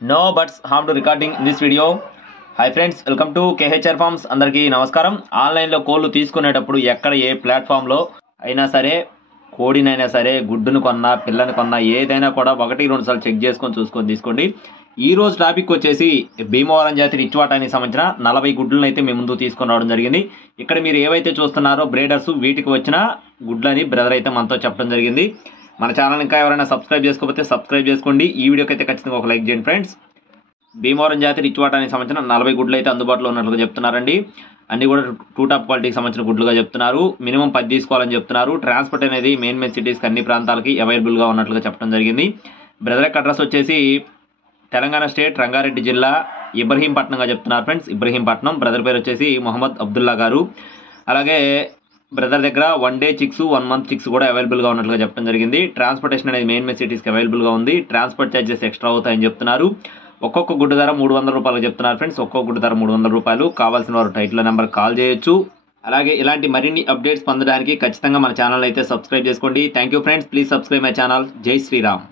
No buts harm to recording in this video. Hi friends, welcome to KHR forms. అందరికీ నమస్కారం. ఆన్లైన్లో కోళ్ళు తీసుకునేటప్పుడు ఎక్కడ ఏ ప్లాట్ఫామ్లో అయినా సరే కోడినైనా సరే గుడ్డును కొన్నా పిల్లని కొన్నా ఏదైనా కూడా 1-2 సార్లు చెక్ చేసుకొని చూసుకొని తీసుకోండి. ఈ రోజు టాపిక్ వచ్చేసి భీమవరం జాతి రిచ్ వాటానికి సంబంధించిన 40 గుడ్లను అయితే మేము ముందు తీసుకొని రావడం జరిగింది. ఇక్కడ మీరు ఏవైతే చూస్తున్నారో బ్రీడర్స్ వీటికి వచ్చిన గుడ్లని బ్రదర్ అయితే మనతో చెప్పడం జరిగింది. మన ఛానల్ ఇంకా ఎవరైనా సబ్స్క్రైబ్ చేసుకోకపోతే సబ్స్క్రైబ్ చేసుకోండి. ఈ వీడియోకి అయితే ఖచ్చితంగా ఒక లైక్ చేయండి ఫ్రెండ్స్. భీమవరం జాతి రిచ్ వాటానికి సంబంధించిన 40 గుడ్లు అయితే అందుబాటులో ఉన్నట్లుగా చెప్తున్నారండి. అన్ని కూడా 2 టాప్ క్వాలిటీకి సంబంధించిన గుడ్లుగా చెప్తున్నారు. మినిమం 10 తీసుకోవాలని చెప్తున్నారు. ట్రాన్స్పోర్ట్ అనేది మెయిన్ సిటీస్కి అన్ని ప్రాంతాలకి అవైలబుల్గా ఉన్నట్లుగా చెప్పడం జరిగింది. బ్రదర్ యొక్క అడ్రస్ వచ్చేసి తెలంగాణ స్టేట్ రంగారెడ్డి జిల్లా ఇబ్రహీంపట్నంగా చెప్తున్నారు ఫ్రెండ్స్. ఇబ్రహీంపట్నం. బ్రదర్ పేరు వచ్చేసి మొహమ్మద్ అబ్దుల్లా గారు. అలాగే బ్రదర్ దగ్గర 1 డే చిక్స్ 1 మంత్ చిక్స్ కూడా అవైలబుల్గా ఉన్నట్లుగా చెప్పడం జరిగింది. ట్రాన్స్పోర్టేషన్ అనేది మెయిన్ సిటీస్కి అవైలబుల్గా ఉంది. ట్రాన్స్పోర్ట్ ఛార్జెస్ ఎక్స్ట్రా అవుతాయని చెప్తున్నారు. ఒక్కొక్క గుడ్డు ధర 300 రూపాయలు చెప్తున్నారు ఫ్రెండ్స్. ఒక్కొక్క గుడ్డు ధర 300 రూపాయలు. కావాల్సిన వారు టైటిల్ నెంబర్ కాల్ చేయొచ్చు. అలాగే ఇలాంటి మరిన్ని అప్డేట్స్ పొందడానికి ఖచ్చితంగా మన ఛానల్ అయితే సబ్స్క్రైబ్ చేసుకోండి. Thank you friends. Please subscribe my channel. జై శ్రీరామ్.